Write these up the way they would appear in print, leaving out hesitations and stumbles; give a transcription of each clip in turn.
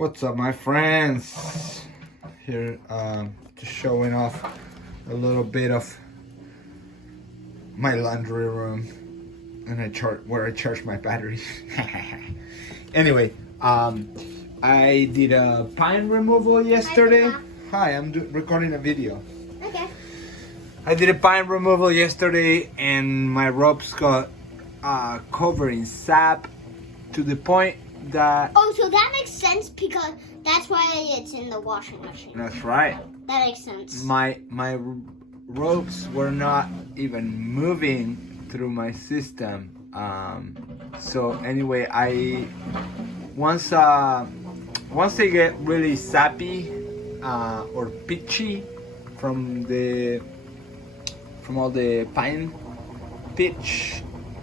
What's up, my friends? Here, just showing off a little bit of my laundry room, and where I charge my batteries. Anyway, I did a pine removal yesterday. Hi, I'm recording a video. Okay. I did a pine removal yesterday, and my ropes got covered in sap to the point that. Oh, so that makes sense because that's why it's in the washing machine. That's right. That makes sense. My ropes were not even moving through my system. So anyway, once they get really sappy or pitchy from all the pine pitch,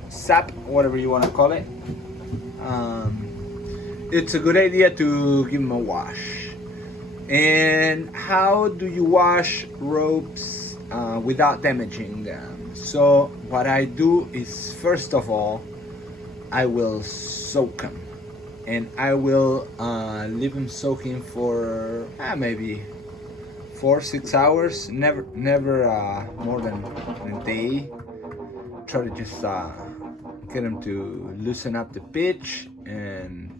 sap, whatever you want to call it, it's a good idea to give them a wash. And how do you wash ropes without damaging them? So what I do is, first of all, I will soak them, and I will leave them soaking for maybe 4-6 hours. Never more than a day. Try to just get them to loosen up the pitch, and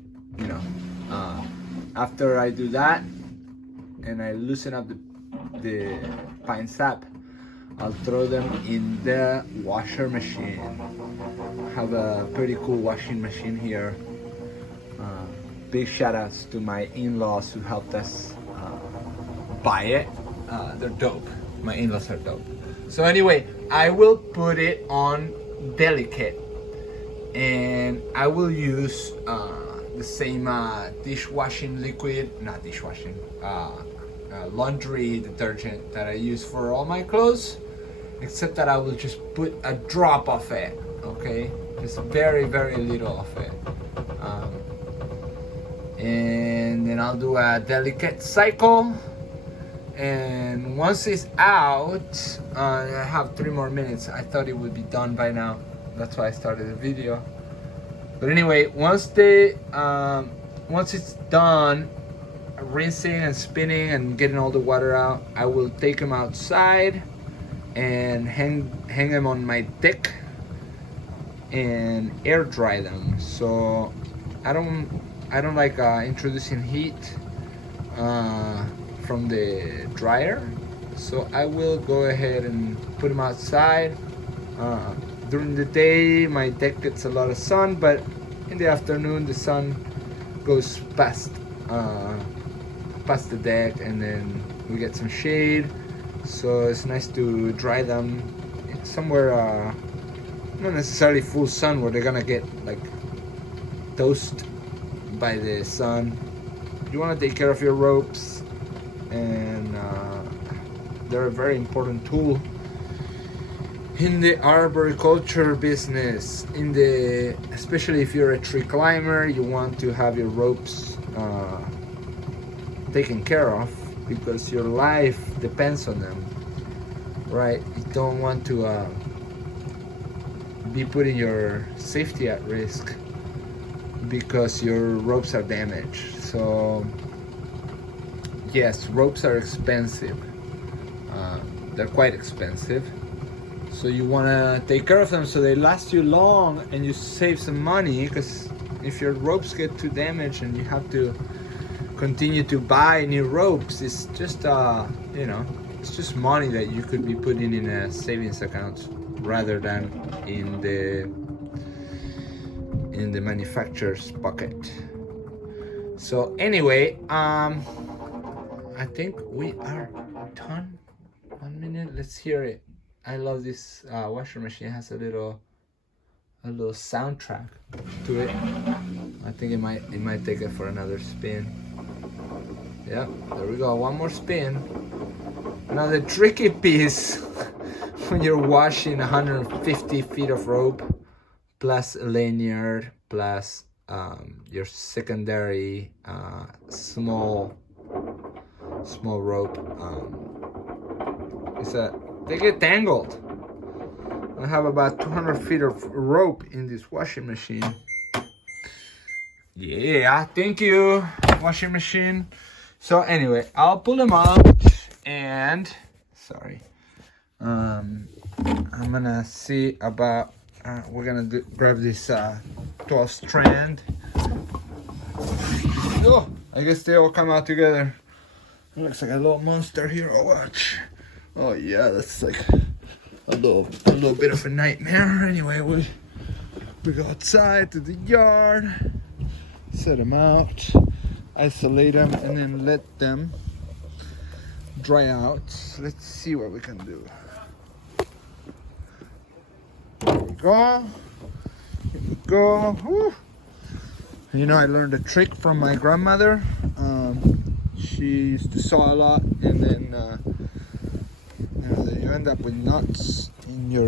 after I do that and I loosen up the pine sap, I'll throw them in the washer machine. I have a pretty cool washing machine here. Big shout outs to my in-laws who helped us buy it. They're dope. My in-laws are dope. So anyway, I will put it on delicate, and I will use the same laundry detergent that I use for all my clothes, except that I will just put a drop of it, okay? Just very, very little of it. And then I'll do a delicate cycle. And once it's out, I have 3 more minutes. I thought it would be done by now. That's why I started the video. But anyway, once it's done rinsing and spinning and getting all the water out, I will take them outside and hang them on my deck and air dry them. So I don't like introducing heat from the dryer, so I will go ahead and put them outside. During the day, my deck gets a lot of sun, but in the afternoon, the sun goes past the deck, and then we get some shade. So it's nice to dry them somewhere, not necessarily full sun, where they're gonna get like toast by the sun. You want to take care of your ropes, and they're a very important tool in the arboriculture business. Especially if you're a tree climber, you want to have your ropes taken care of, because your life depends on them, right? You don't want to be putting your safety at risk because your ropes are damaged. So yes, ropes are expensive. They're quite expensive. So you want to take care of them so they last you long and you save some money, because if your ropes get too damaged and you have to continue to buy new ropes, it's just it's just money that you could be putting in a savings account rather than in the manufacturer's pocket. So anyway, I think we are done. 1 minute, let's hear it. I love this washer machine. It has a little soundtrack to it. I think it might take it for another spin. Yeah, there we go. One more spin. Now the tricky piece when you're washing 150 feet of rope plus a lanyard plus your secondary small rope is that they get tangled. I have about 200 feet of rope in this washing machine. Yeah, thank you. washing machine. So anyway, I'll pull them out and sorry. I'm gonna see about we're gonna grab this 12 strand. Oh, I guess they all come out together. It looks like a little monster here. Oh, watch. Oh yeah, that's like a little bit of a nightmare. Anyway, we go outside to the yard, set them out, isolate them, and then let them dry out. Let's see what we can do. There we go. Here we go. Woo. You know, I learned a trick from my grandmother. She used to saw a lot, and then you end up with knots in your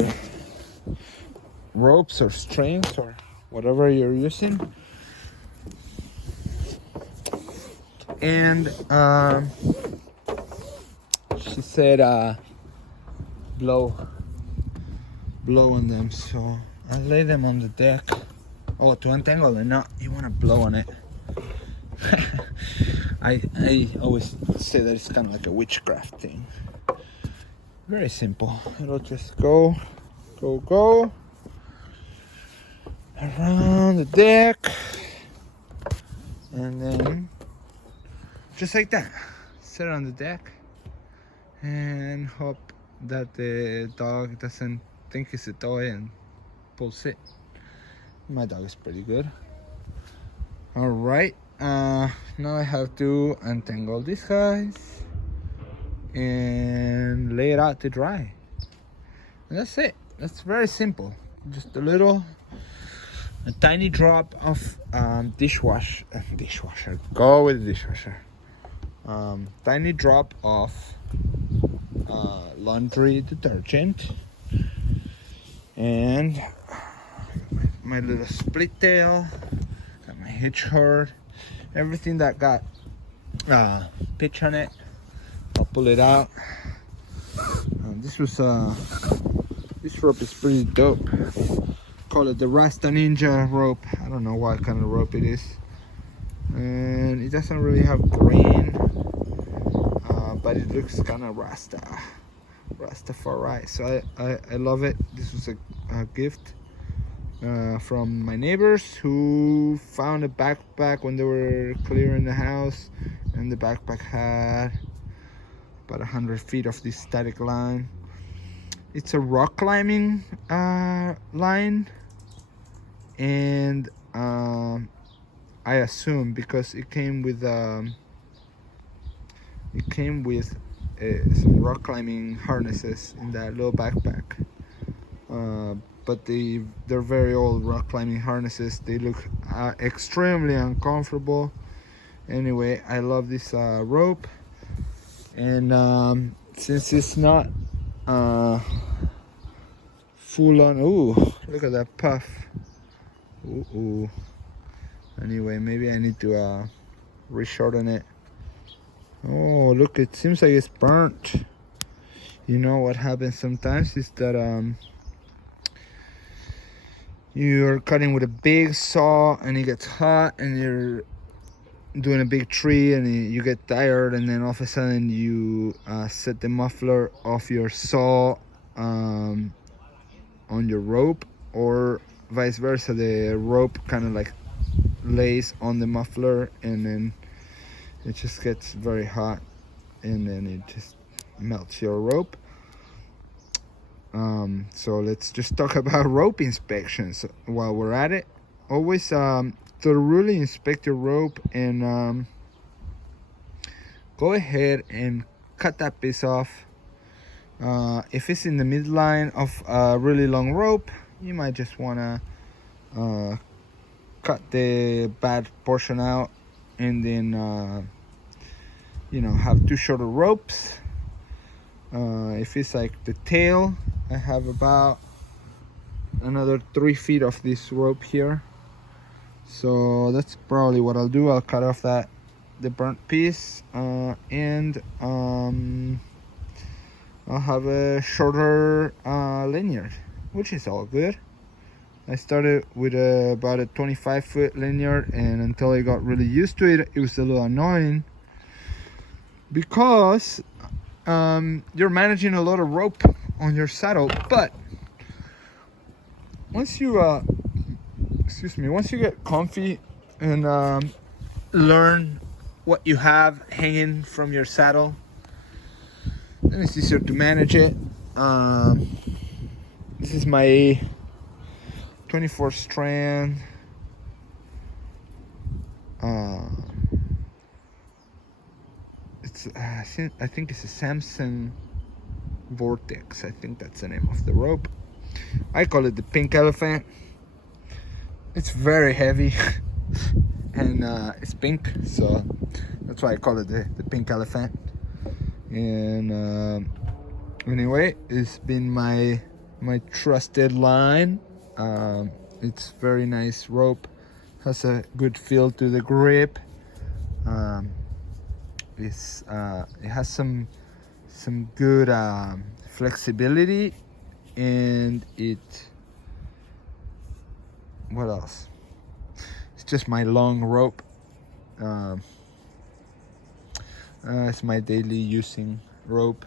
ropes or strings or whatever you're using. And she said blow on them. So I lay them on the deck. Oh, to untangle the knot, you want to blow on it. I always say that it's kind of like a witchcraft thing. Very simple. It'll just go around the deck, and then just like that, sit on the deck and hope that the dog doesn't think it's a toy and pulls it. My dog is pretty good. All right, now I have to untangle these guys and lay it out to dry. And that's it. That's very simple. Just a tiny drop of dishwasher. Go with the dishwasher. Tiny drop of laundry detergent, and my little split tail, got my hitch cord, everything that got pitch on it. I'll pull it out. This rope is pretty dope. Call it the Rasta Ninja rope. I don't know what kind of rope it is, and it doesn't really have green, but it looks kind of Rastafari. So I love it. This was a gift from my neighbors who found a backpack when they were clearing the house, and the backpack had about 100 feet of this static line. It's a rock climbing line, and I assume because it came with some rock climbing harnesses in that little backpack, but they're very old rock climbing harnesses. They look extremely uncomfortable. Anyway, I love this rope, and since it's not full on, ooh, look at that puff. Ooh. Anyway, maybe I need to reshorten it. Oh, look, it seems like it's burnt. You know what happens sometimes is that you're cutting with a big saw and it gets hot, and you're doing a big tree and you get tired, and then all of a sudden you set the muffler of your saw on your rope, or vice versa. The rope kind of like lays on the muffler, and then it just gets very hot, and then it just melts your rope. So let's just talk about rope inspections while we're at it. Always thoroughly inspect your rope, and go ahead and cut that piece off. If it's in the midline of a really long rope, you might just want to cut the bad portion out, and then have two shorter ropes. If it's like the tail, I have about another 3 feet of this rope here, so that's probably what I'll do. I'll cut off the burnt piece, and I'll have a shorter lanyard, which is all good. I started with about a 25-foot linear, and until I got really used to it, it was a little annoying because you're managing a lot of rope on your saddle. But once you once you get comfy and learn what you have hanging from your saddle, then it's easier to manage it. This is my 24 strand it's I think it's a Samson Vortex. I think that's the name of the rope. I call it the pink elephant. It's very heavy and it's pink, so that's why I call it the pink elephant. And anyway, it's been my trusted line. It's very nice rope, has a good feel to the grip. It has some good flexibility, and what else? It's just my long rope. It's my daily using rope.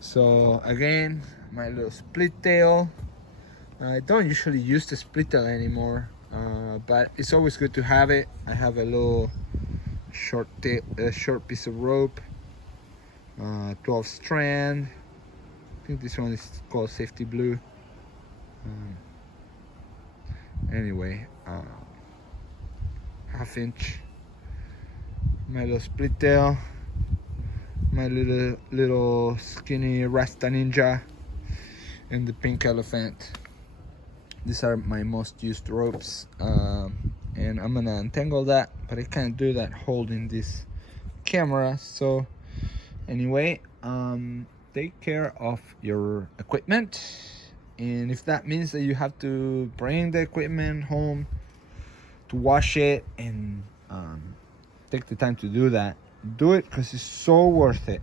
So again, my little split tail. I don't usually use the split tail anymore, but it's always good to have it. I have a little short piece of rope, 12 strand. I think this one is called safety blue. Anyway, half-inch. My little split tail. My little skinny Rasta Ninja, and the pink elephant. These are my most used ropes, and I'm gonna untangle that, but I can't do that holding this camera. So anyway, take care of your equipment, and if that means that you have to bring the equipment home to wash it and take the time to do that, do it, because it's so worth it.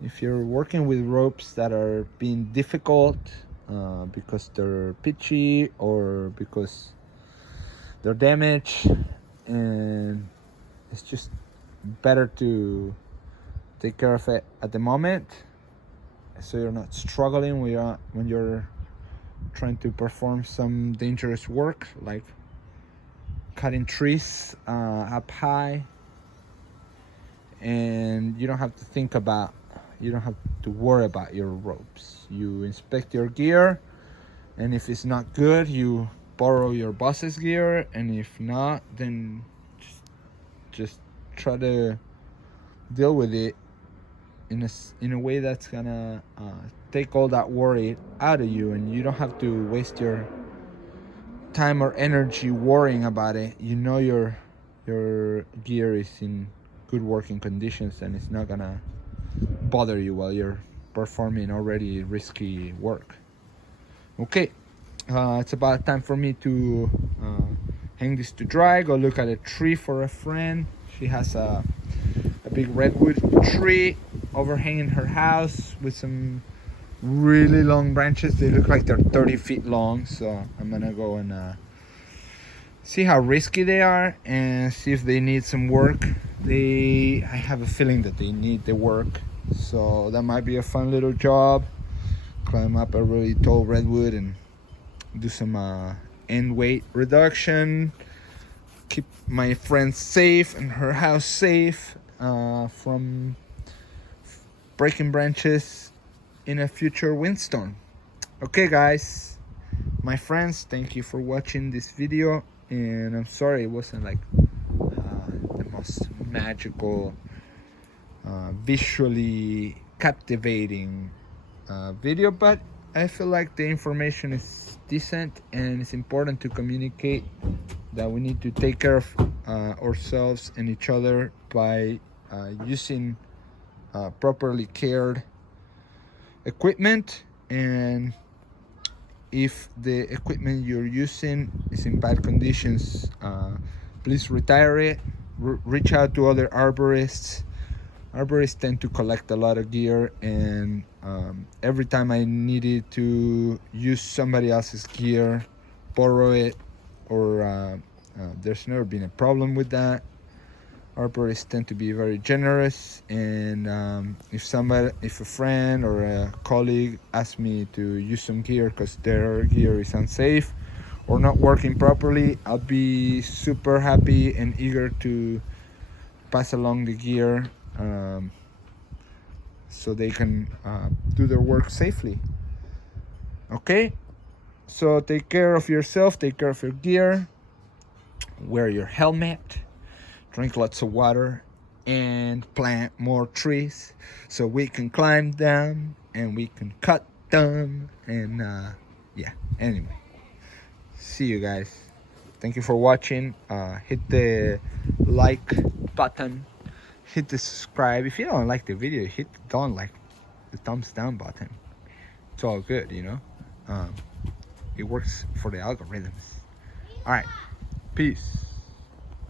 If you're working with ropes that are being difficult because they're pitchy or because they're damaged, and it's just better to take care of it at the moment, so you're not struggling when you're trying to perform some dangerous work like cutting trees up high. And you don't have to worry about your ropes. You inspect your gear, and if it's not good, you borrow your boss's gear, and if not, then just try to deal with it in a way that's gonna take all that worry out of you, and you don't have to waste your time or energy worrying about it. You know your gear is in good working conditions, and it's not gonna bother you while you're performing already risky work. Okay, it's about time for me to hang this to dry. Go look at a tree for a friend. She has a big redwood tree overhanging her house with some really long branches. They look like they're 30 feet long, so I'm gonna go and see how risky they are and see if they need some work. I have a feeling that they need the work, so that might be a fun little job. Climb up a really tall redwood and do some end weight reduction, keep my friend safe and her house safe from breaking branches in a future windstorm. Okay guys, my friends, thank you for watching this video, and I'm sorry it wasn't like the most magical, visually captivating video, but I feel like the information is decent, and it's important to communicate that we need to take care of ourselves and each other by using properly cared equipment. And if the equipment you're using is in bad conditions, please retire it. Reach out to other arborists Arborists tend to collect a lot of gear, and every time I needed to use somebody else's gear, borrow it, or there's never been a problem with that. Arborists tend to be very generous, and if a friend or a colleague asks me to use some gear because their gear is unsafe or not working properly, I'll be super happy and eager to pass along the gear so they can do their work safely. Okay, so take care of yourself, take care of your gear, wear your helmet, drink lots of water, and plant more trees so we can climb them and we can cut them. And yeah, anyway, see you guys. Thank you for watching. Hit the like button, hit the subscribe. If you don't like the video, hit the don't like, the thumbs down button. It's all good, you know. It works for the algorithms. All right, peace.